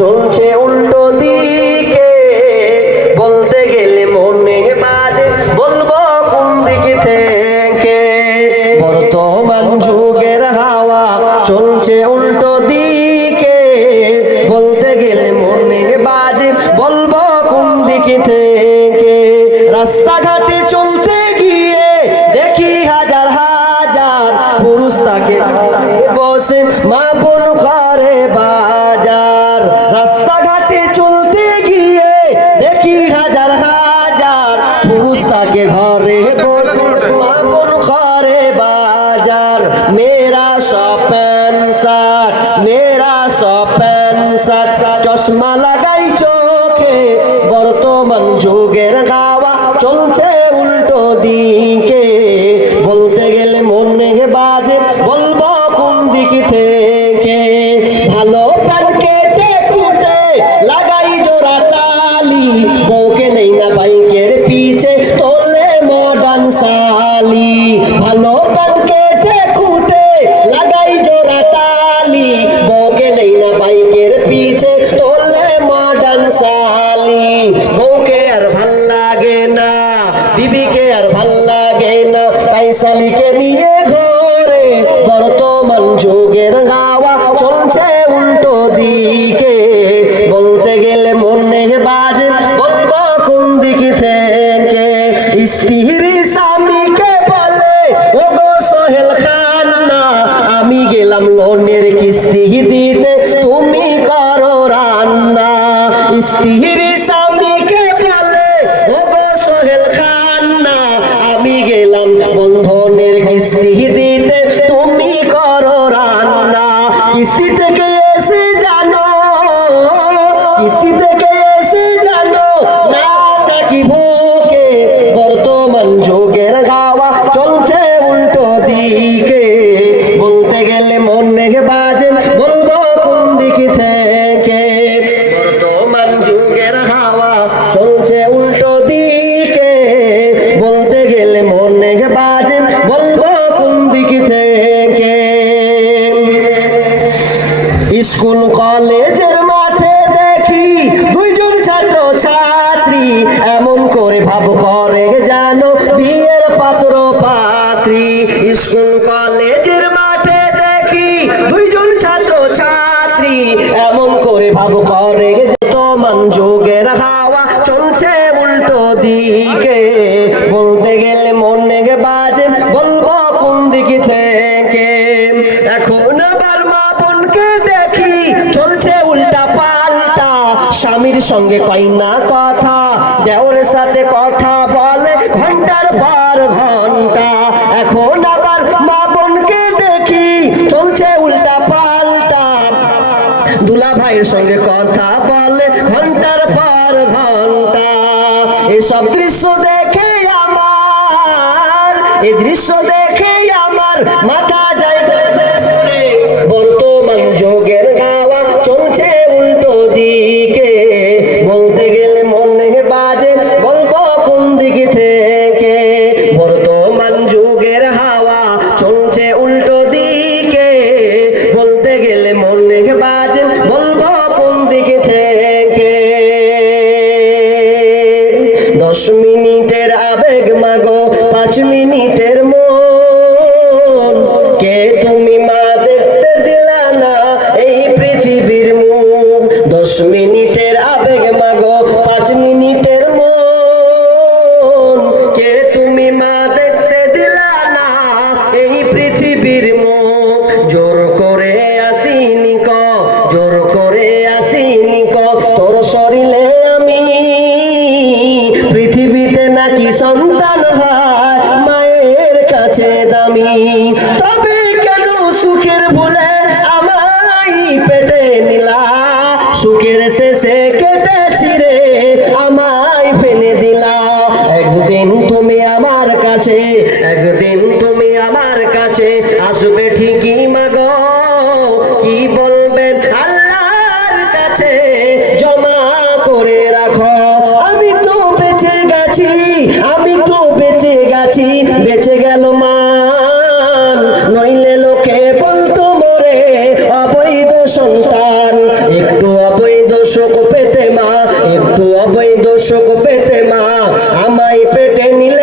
চলছে উল্টো দিকে, বলতে গেলে মনে বাজে, বলব কোন দিকে থেকে? বর্তমান যুগের হাওয়া চলছে উল্টো দিকে, বলতে গেলে মনে বাজে, বলব কোন দিকে থেকে? রাস্তাঘাটে চলতে গিয়ে দেখি হাজার হাজার পুরুষ তাকে বসে, মা বোন করে বাজার রাস্তাঘাটে চলতে গিয়ে দেখি হাজার হাজার পুরুষ তাকে ঘরে মা বাজার মেরা সপেন শার্ট মেরা সপেন শার্ট। চশমা লাগাই চোখে, বর্তমান যুগের গাওয়া চলছে উল্টো দিকে। বউকে নেই না বাইকের পিছে, তোলে মডার্ন সালি বউকে আর ভালো লাগে না, বিবিকে আর ভালো লাগে না, তাই শালিকে নিয়ে ঘরে বর্তমান যুগের গাওয়া চলছে উল্টো দিকে। বলতে গেলে মনে বাজে, বলব কোন দিক থেকে? স্ত্রী গেলাম লোনের কিস্তি দিতে। তুমি করো রান্না। স্ত্রী স্বামীকে বলে ও গো সোহেল খান না আমি গেলাম বন্ধনের কিস্তি দিতে। তুমি করো রান্না। কিস্তি থেকে এসে জানো, কিস্তি থেকে স্কুল কলেজের মাঠে দেখি দুইজন ছাত্র ছাত্রী এমন করে ভাব করে জানো বিয়ের পাত্র পাত্রী। স্কুল কলেজের মাঠে দেখি দুইজন ছাত্র ছাত্রী এমন করে ভাব করে তোমার যোগের হাওয়া চলছে উল্টো দিকে। বলতে গেলে মনে বাজে, বলব কোন দিকে থেকে? এখন আবার মা স্বামীর সঙ্গে কয় না কথা? দেওরের সাথে কথা বলে ঘণ্টার পর ঘণ্টা। এখন আবার মা বোনকে দেখি চলছে উল্টা পাল্টা। দুলা ভাইয়ের সঙ্গে কথা বলে ঘণ্টার পর ঘণ্টা। এসব দৃশ্য দেখে আমার এই দৃশ্য দেখে আমার মাথা যায় যুগের হাওয়া চলছে উল্টো দিকে। বলতে গেলে মনে বাজে, বলব কোন দিকে থেকে? দশ মিনিটের নিলা। সুখের শেষে কেটে ছিঁড়ে আমায় ফেলে দিলা। একদিন তুমি আমার কাছে, একদিন তুমি আমার কাছে আসবে ঠিকই মাগো। কি বলবেন আল্লাহর কাছে? জমা করে রাখো। আমি তো বেঁচে গেছি, আমি তো সুখ পেতে মা একটু অবৈধ সুখ পেতে মা আমায় পেটে নিলে